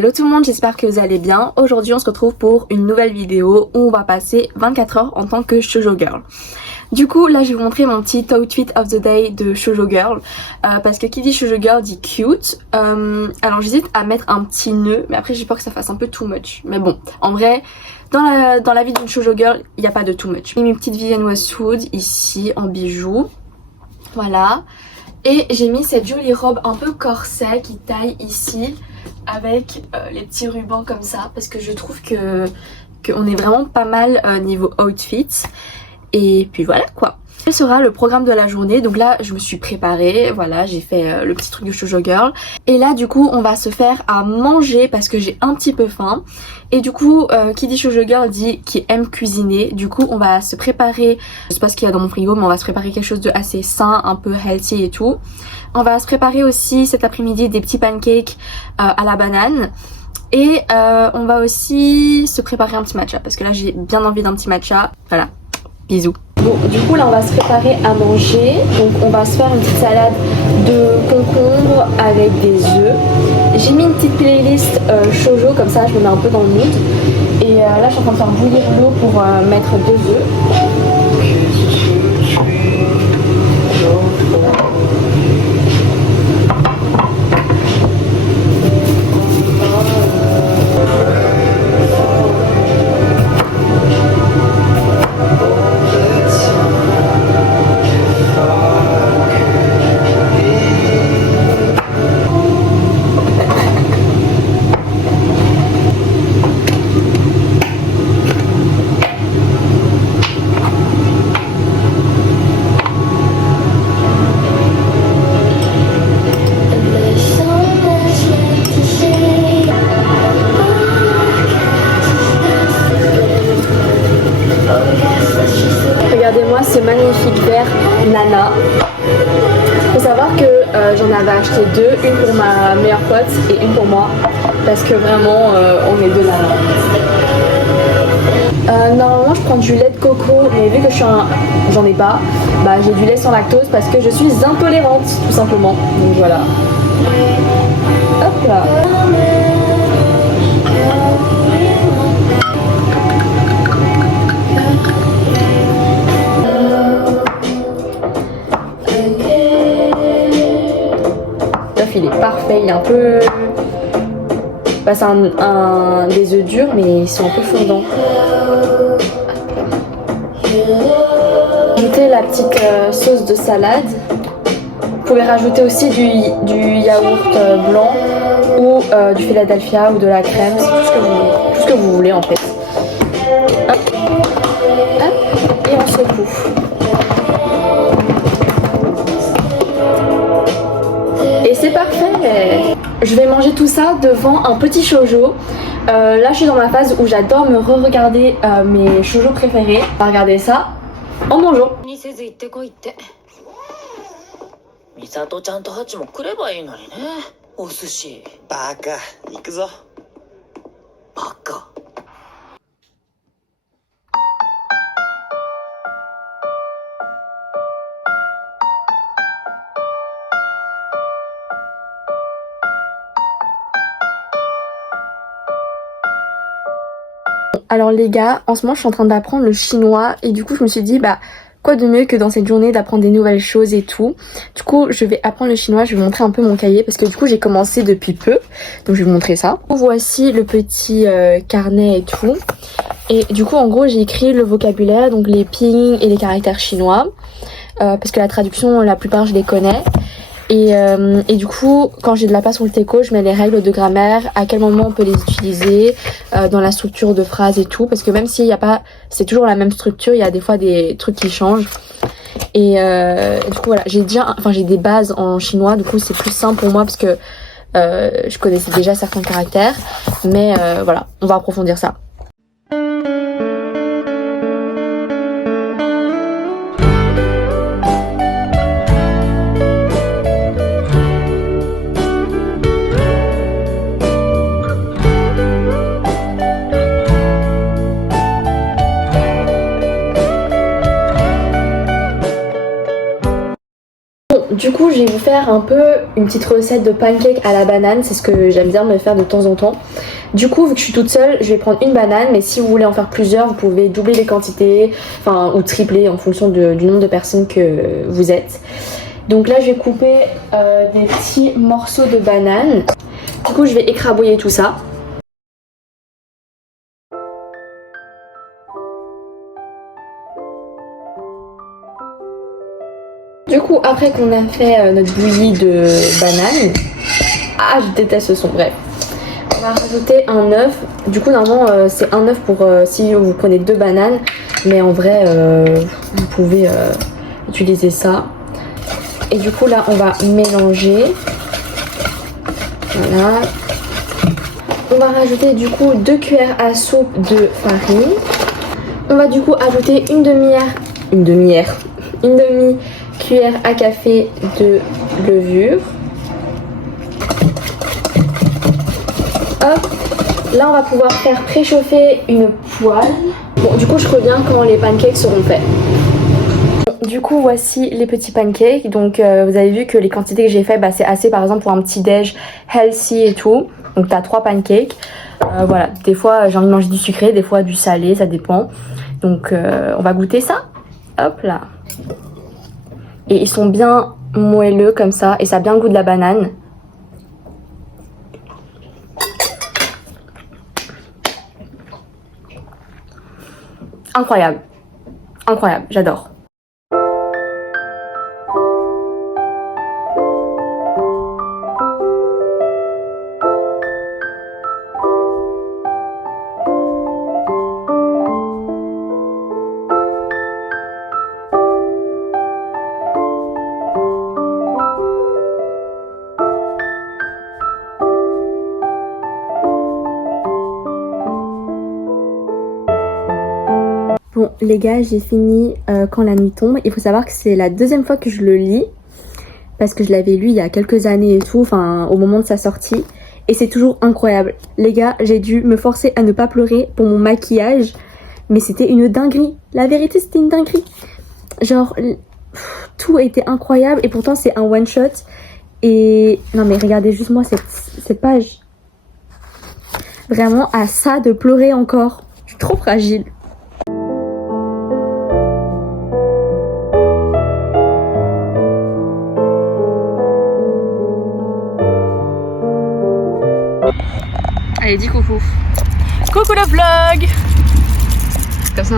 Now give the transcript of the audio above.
Hello tout le monde, j'espère que vous allez bien. Aujourd'hui on se retrouve pour une nouvelle vidéo où on va passer 24 heures en tant que shoujo girl. Du coup là je vais vous montrer mon petit outfit of the day de shoujo girl parce que qui dit shoujo girl dit cute. Alors j'hésite à mettre un petit nœud mais après j'ai peur que ça fasse un peu too much. Mais bon, en vrai dans la vie d'une shoujo girl il n'y a pas de too much. J'ai mis mes petites Vivienne Westwood ici en bijoux. Voilà. Et j'ai mis cette jolie robe un peu corset qui taille ici avec les petits rubans comme ça parce que je trouve que qu'on est vraiment pas mal niveau outfit. Et puis voilà quoi. Ce sera le programme de la journée. Donc là je me suis préparée, voilà, j'ai fait le petit truc de shoujo girl. Et là du coup on va se faire à manger parce que j'ai un petit peu faim. Et du coup qui dit shoujo girl dit qui aime cuisiner. Du coup on va se préparer, je sais pas ce qu'il y a dans mon frigo mais on va se préparer quelque chose de assez sain, un peu healthy et tout. On va se préparer aussi cet après-midi des petits pancakes à la banane. Et on va aussi se préparer un petit matcha parce que là j'ai bien envie d'un petit matcha. Voilà, bisous. Bon, du coup là on va se préparer à manger. Donc on va se faire une petite salade de concombre avec des œufs. J'ai mis une petite playlist shoujo, comme ça je me mets un peu dans le mood. Et là je suis en train de faire bouillir l'eau pour mettre 2 œufs. Regardez-moi ce magnifique verre Nana. Il faut savoir que j'en avais acheté 2, une pour ma meilleure pote et une pour moi. Parce que vraiment on est 2 Nana. Normalement je prends du lait de coco mais vu que j'en ai pas, bah j'ai du lait sans lactose parce que je suis intolérante tout simplement. Donc voilà. Hop là. Il est parfait, il est un peu... Bah, c'est des œufs durs mais ils sont un peu fondants. Ajoutez la petite sauce de salade. Vous pouvez rajouter aussi du yaourt blanc ou du Philadelphia ou de la crème, c'est tout ce que vous voulez en fait. Hop. Hop. Et on secoue. Et c'est parfait. Je vais manger tout ça devant un petit shoujo. Là je suis dans ma phase où j'adore me re-regarder mes shoujo préférés. On va regarder ça en mangeant. 美里ちゃんとハチも来ればいいのにね。お寿司。バカ、行くぞ。バカ。Alors les gars, en ce moment je suis en train d'apprendre le chinois et du coup je me suis dit bah quoi de mieux que dans cette journée d'apprendre des nouvelles choses et tout. Du coup je vais apprendre le chinois, je vais vous montrer un peu mon cahier parce que du coup j'ai commencé depuis peu. Donc je vais vous montrer ça. Voici le petit carnet et tout. Et du coup en gros j'ai écrit le vocabulaire, donc les ping et les caractères chinois. Parce que la traduction la plupart je les connais. Et du coup, quand j'ai de la place sur le teco, je mets les règles de grammaire, à quel moment on peut les utiliser, dans la structure de phrase et tout. Parce que même s'il n'y a pas, c'est toujours la même structure, il y a des fois des trucs qui changent. Et du coup voilà, j'ai des bases en chinois, du coup c'est plus simple pour moi parce que je connaissais déjà certains caractères. Mais voilà, on va approfondir ça. du coup, je vais vous faire un peu une petite recette de pancake à la banane. C'est ce que j'aime bien me faire de temps en temps. Du coup, vu que je suis toute seule, je vais prendre une banane. Mais si vous voulez en faire plusieurs, vous pouvez doubler les quantités, enfin, ou tripler en fonction du nombre de personnes que vous êtes. Donc là, je vais couper des petits morceaux de banane. Du coup, je vais écrabouiller tout ça. Du coup, après qu'on a fait notre bouillie de banane, ah, je déteste ce son, bref. On va rajouter un œuf. Du coup, normalement, c'est un œuf pour si vous prenez 2 bananes. Mais en vrai, vous pouvez utiliser ça. Et du coup, là, on va mélanger. Voilà. On va rajouter du coup 2 cuillères à soupe de farine. On va du coup ajouter une demi-cuillère à café de levure. Hop, là on va pouvoir faire préchauffer une poêle. Bon, du coup je reviens quand les pancakes seront faits. Du coup voici les petits pancakes. Donc vous avez vu que les quantités que j'ai fait, c'est assez par exemple pour un petit déj healthy et tout. Donc t'as 3 pancakes. Voilà, des fois j'ai envie de manger du sucré, des fois du salé, ça dépend. Donc on va goûter ça. Hop là. Et ils sont bien moelleux comme ça et ça a bien le goût de la banane. Incroyable. Incroyable, j'adore. Bon les gars, j'ai fini Quand la nuit tombe. Il faut savoir que c'est la 2e fois que je le lis. Parce que je l'avais lu il y a quelques années et tout, enfin au moment de sa sortie. Et c'est toujours incroyable. Les gars, j'ai dû me forcer à ne pas pleurer pour mon maquillage. Mais c'était une dinguerie. La vérité, c'était une dinguerie. Genre, tout était incroyable. Et pourtant, c'est un one shot. Et non mais regardez juste moi cette page. Vraiment à ça de pleurer encore. Je suis trop fragile. Allez, dis coucou. Coucou le vlog. Comme ça